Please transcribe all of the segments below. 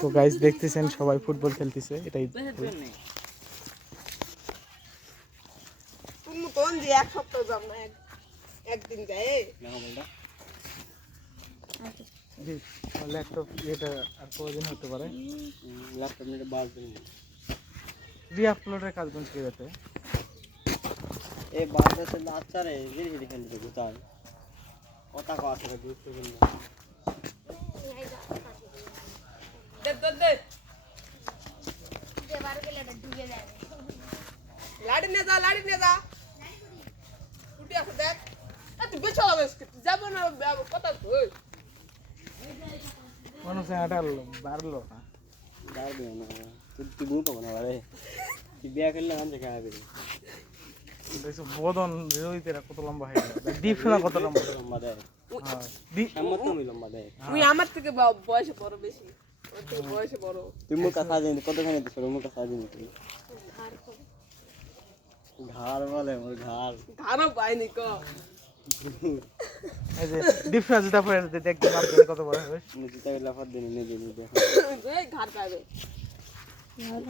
তো গাইস দেখতেছেন সবাই ফুটবল খেলতেছে, এটাই তুমি কোন যে এক সপ্তাহ যাব না একদিন যায় ল্যাপটপ এটা আর কতদিন হতে পারে, ল্যাপটপ নিয়ে বাজবেন রিআপলোডের কাজ বন্ধ করে যেতে এই বাজেছে আচ্ছা রে গিরি গিরি খেলতে গুতাই কথা কওয়া থেকে গুরুত্বপূর্ণ দে দে দে দেবার গেলে ঢুকে যাবে লাড়ি নিয়ে যা উঠে আসো দেখ তুই বেচা হবে যাবো না কথা কই মানুষ এটা বাড়লো না, বাড়বে না তুই গুরু পাবো না রে তুই বিয়া করলে আমি খাওয়াবি দেখছো বদন রোহিতেরা কত লম্বা হয়ে গেল, ডিফনা কত লম্বা লম্বা দেয় হ্যাঁ সম্মত তুমি লম্বা দেয় তুই আমার থেকে বয়সে বড় বেশি ওর থেকে বয়সে বড় তুই মুখ কাছা দিন কতখানি দিছ মুখ কাছা দিন তুই ঘাড় বলে মোর ঘাড় ঘাড়ও পাইনি ক এই যে ডিফনা যেটা পরে দেখতে পারবে কত বড় হবে, জুতা গেলা ফাদ দিন নে দিন দেখো এই ঘাড় পাইবে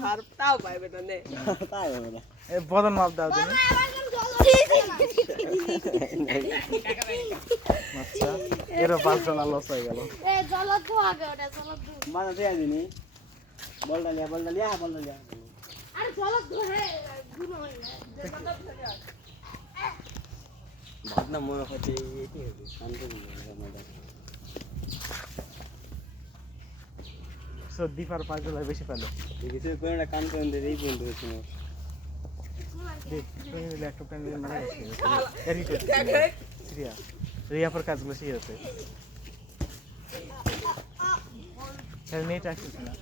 ঘাড়টাও পাইবে না নে তাই হবে না এই বদন মাপ দাও তুমি আচ্ছা এর 5 ডলার লস হয়ে গেল, এ জলত ধো আগে ওটা জলত ধো মানে তুই আদিনি বলটা লিয়া আরে জলত ধো হে গুণ হই না ভাবনা মনে হচ্ছে কি হবে শান্ত হবে সো ডিফার 5 ডলার বেশি পেল, কিছু করে না কান করে দিয়ে এই বন্ধু হচ্ছে দেখ তুমি ল্যাপটপ নিয়ে মানে এডিট সিরিয়া রিয়া पर কাজগুলো সেই হচ্ছে এর নেট অ্যাক্সেস না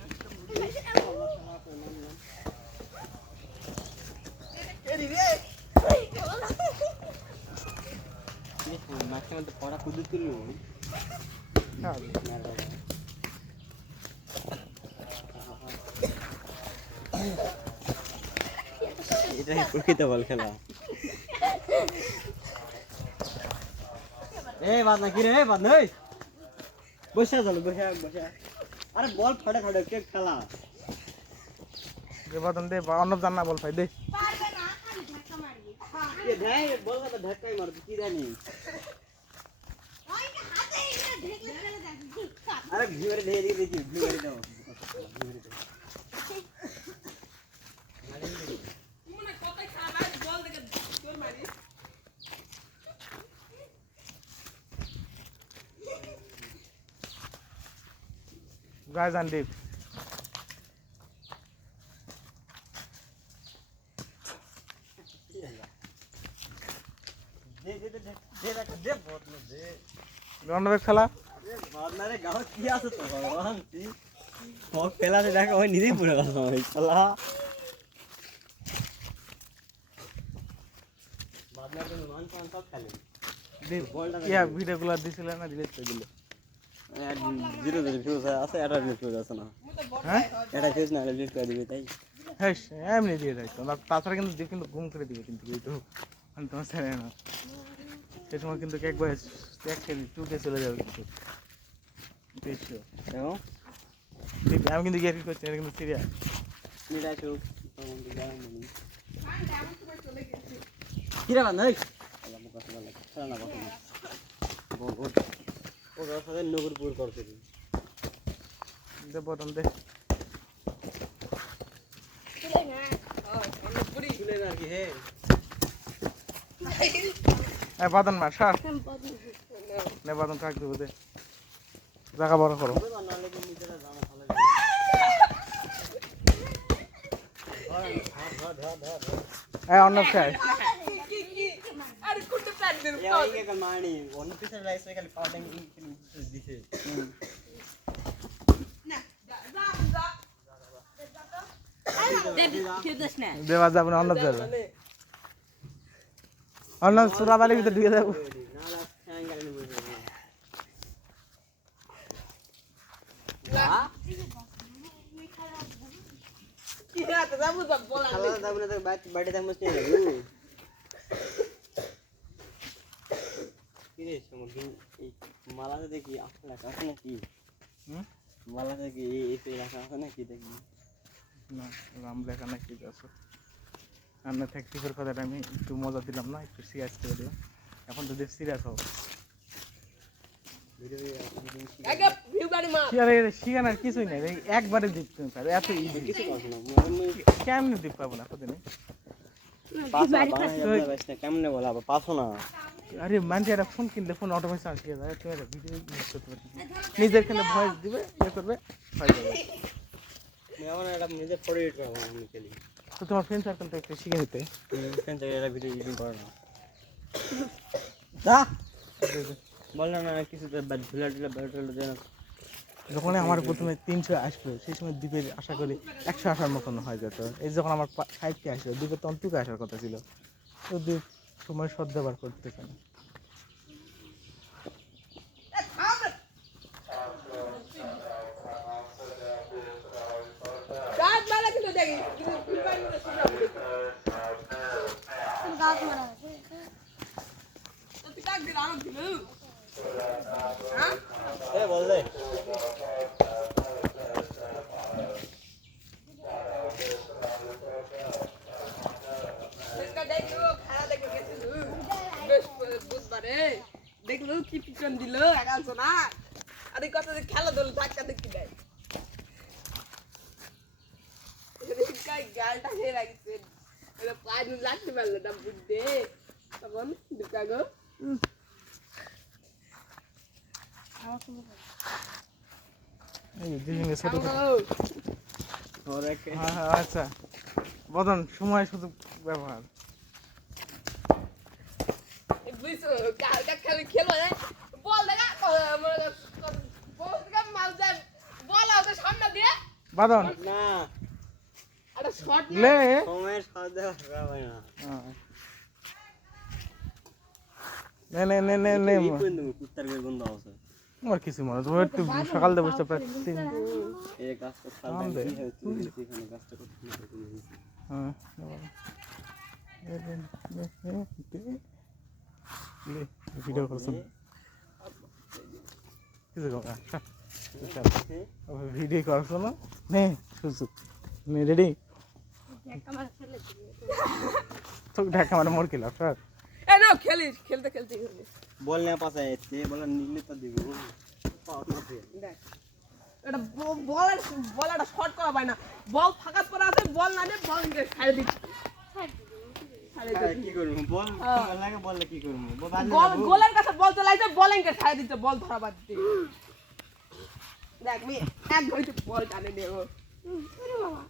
মাঝে মধ্যে পড়া কুদু তুললো না এটাই প্রকৃত বল খেলা বাদ না কি রে বাদ নই বসে চলো বসে আরে বল ফটে কে খেলা যে বদন দে অর্ণব জান্না বল ভাই দে পারবে না খালি ধাক্কা মারবি এ ধাই বল কথা ধাক্কাই মারবি কি জানি ওইটা হাতে এটা ঢেকে ফেলে দেখ আরে ভিউরে ঢেকে দিয়েছি ভিউরে দাও মানে কথাই খারাপ বল দেখে তোর মারি গাইস অ্যান্ড ডিপ দে বহুত দে অর্ণবের খেলা বাদনারে গাও কি আছে তো ভগবান তুই ও খেলাতে দেখা ওই নিজেই পুরো কথা ওই খেলা বাদনারে মান পান সব খেলে ডিপ ইয়া ভিডিওগুলো দিছিল না ডিলিট করে দিল, 0 ভিউজ আছে এটা ভিউজ আছে না হ্যাঁ এটা ভিউজ না ডিলিট করে দিবে তাই হ্যাঁ এমনি দিয়ে দেয় তো তাছাড়া কিন্তু ডিপ কিন্তু গুম করে দিবে কিন্তু এই তো আমি তোমার ছেড়ে না সেই সময় কিন্তু একবার 1K 2K চলে যাবে কিন্তু দেখছো দেখো ঠিক আমি কিন্তু গিয়ে কি করছি এটা কিন্তু সিরিয়াস মিটা চুপ কি রে বান্ধ আল্লাহ মুখ কথা বলে খেলা না কথা বহুত ও রাস্তায় নগরপুর করতে দে বদন দে তুলে না অনেক বুড়ি তুলে না কি হে এই বদন মার সার বদন নে বদন কাক দেবো দে জায়গা বড় করো নালে কি নিজেরা জানা ভালো এই অর্ণব খাই কি আরে কুটে প্যাক দিন এই কে মানি অন্য কিছু রাইছে খালি পাউডিং দিছে দেওয়া যাবে না, অর্ণব যাবে অর্ণব সুরাবালির ভিতরে ঢুকে যাবো নালা অ্যাঙ্গেল নি বুঝে কি হাতে যাবো তো বলা খালা দাবনা তো বাড়ি থাকমস নিয়ে যাবো কি রে সমুদ্র এই মালাতে দেখি আসলে নাকি বলা যায় কি এই রাখা আছে না কি দেখবি না রাম লেখা না কি আছে আর না ট্যাকটিকের কথাটা আমি একটু মজা দিলাম না একটু সিরিয়াস করে দিলাম এখন যদি সিরিয়াস হোক ভিডিও আগে ভিউ গাড়ি মা কি আর শিখানোর কিছুই নেই এই একবারে দিতে পারে এত ইজি কিছু করছ না কেমনে দিতে পাবো না কতদিনে পাস বানাই আপনার বাইসটা কেমনে বলা আবার পাসও না আরে মানুষ একটা ফোন কিনলে ফোন অটোমেটিক শিখে যায় তুমি একটা ভিডিও ইউজ করতে পারবে নিজের খানে ভয়েস দিবে ইয়ে করবে হয়ে যাবে আমার এটা নিজে ফটো এডিট করব আমি খেলি তো তোমার ফ্রেন্ড সার্কেলটা একটু শিখে নিতে ফ্রেন্ড থেকে এটা ভিডিও এডিটিং করে না দা বল না কিছু ঢিলা ঢিলা ব্যাটারি দেন যখন আমার প্রথমে 300 আসলো সেই সময় দ্বীপের আশা করি 100 আসার মতন হয়ে যেত এই যখন আমার 5কে আসলো দ্বীপের তখন 2কে আসার কথা ছিল তো দ্বীপ সময় সদ্ব্যবহার করতেছে না রাত বেলা কিন্তু দেখি কিন্তু ভিউ গাড়ি মধ্যে শুনলাম গাছ মারা আছে তো তুই ডাক দিলা আমাকে দিলু হ্যাঁ এ বল দে সেটা দেখলো খেলা দেখে গেছিল বেশ বুধবারে দেখলো কি পিছন দিল 11 না আরে কত খেলা দল ধাক্কা দেখি দেয় কাই গালটা হে রাখছে এটা পানি লাগতে পারলো না বুদ্ধে তখন দুকা গো এই দুজনে ছোট ছোট और एक হ্যাঁ হ্যাঁ আচ্ছা বদন সময় শুধু ব্যবহার বুঝছো কালকা খেলে খেলো না বল দেখা বল দেখা মাল যায় বল আউট সামনে দিয়ে বাদন ना একটা শট লে समय साथ रहा भाई ना নে নে নে নে নে ये कोई नहीं कुत्तर के गंदा होता है আমার কিছু মনে তো একটু সকাল দিয়ে বসতে প্রায় 3 एक कास्ट का साल आम में दे। है तू देखने कास्ट को नहीं হ্যাঁ লে ভিডিও করছ কিছু কথা ভিডিও করছ না নে সুযোগ নে রেডি আমার ছেলে তো ঢাকা মানে মোর কিলা স্যার এ নাও খেলিস খেলতে খেলতে খেলতে बोलने पास है ये बोला नीले तो दिगो पास ना थे দেখ এটা বলাটা শর্ট করা পায় না বল ফাঁকা পড়া আছে বল না দে বল নিয়ে ছাড়ে দিচ্ছি की करूं बोल लगा बोल की करूं গোলের কাছে বল চলাইছে বলিংকে ছাড়ে দিতে বল ধরা বাদ দিয়ে দেখ আমি এক ঘড়িতে বল টানে দেবো বাবা